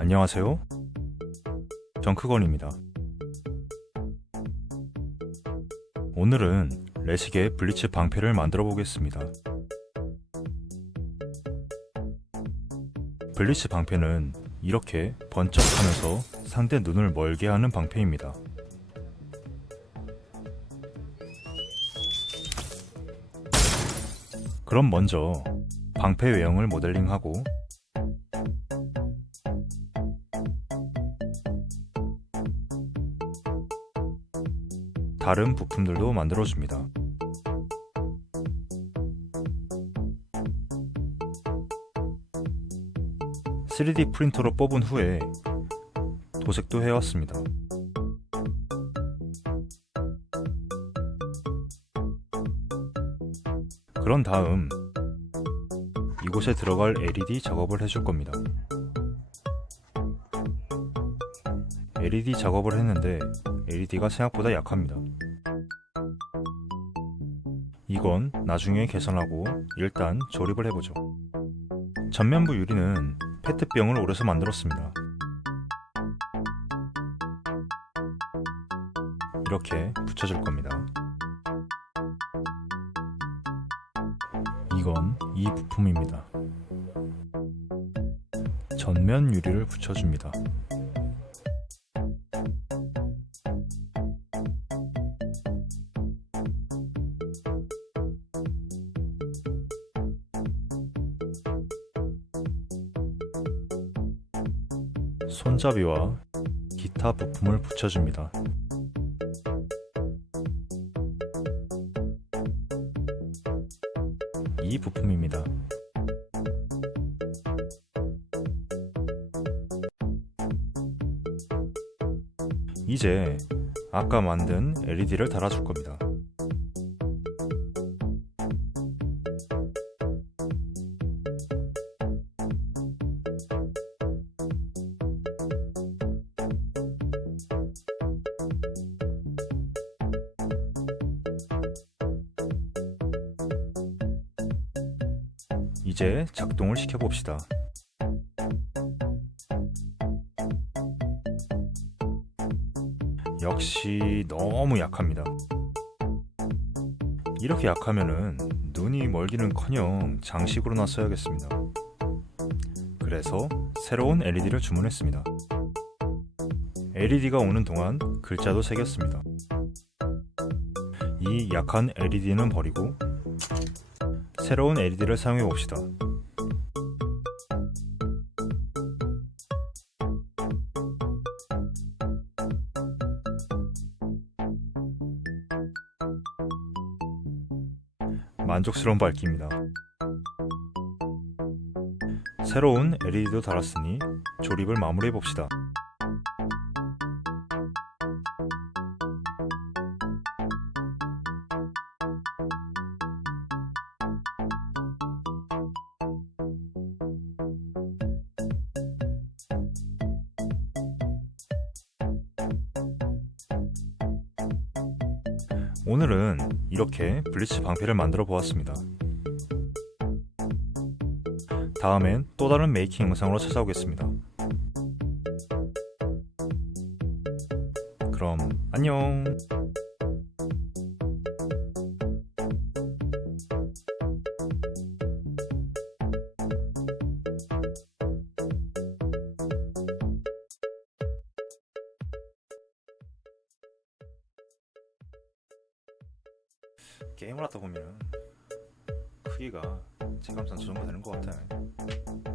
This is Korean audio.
안녕하세요. 정크건입니다. 오늘은 레식의 블리츠 방패를 만들어 보겠습니다. 블리츠 방패는 이렇게 번쩍하면서 상대 눈을 멀게 하는 방패입니다. 그럼 먼저 방패 외형을 모델링하고 다른 부품들도 만들어줍니다. (3D) 프린터로 뽑은 후에 도색도 해왔습니다. 그런 다음 이곳에 들어갈 LED 작업을 해줄 겁니다. LED 작업을 했는데 LED가 생각보다 약합니다. 이건 나중에 개선하고 일단 조립을 해보죠. 전면부 유리는 페트병을 오려서 만들었습니다. 이렇게 붙여줄 겁니다. 이건 이 부품입니다. 전면 유리를 붙여줍니다. 손잡이와 기타 부품을 붙여줍니다. 이 부품입니다. 이제 아까 만든 LED를 달아줄 겁니다. 이제 작동을 시켜봅시다. 역시 너무 약합니다. 이렇게 약하면은 눈이 멀기는커녕 장식으로나 써야겠습니다. 그래서 새로운 LED를 주문했습니다. LED가 오는 동안 글자도 새겼습니다. 이 약한 LED는 버리고 새로운 LED를 사용해 봅시다. 만족스러운 밝기입니다. 새로운 LED도 달았으니 조립을 마무리해 봅시다. 오늘은 이렇게 블리츠 방패를 만들어 보았습니다. 다음엔 또 다른 메이킹 영상으로 찾아오겠습니다. 그럼 안녕! 게임을 하다 보면 크기가 체감상 저 정도 되는 것 같아.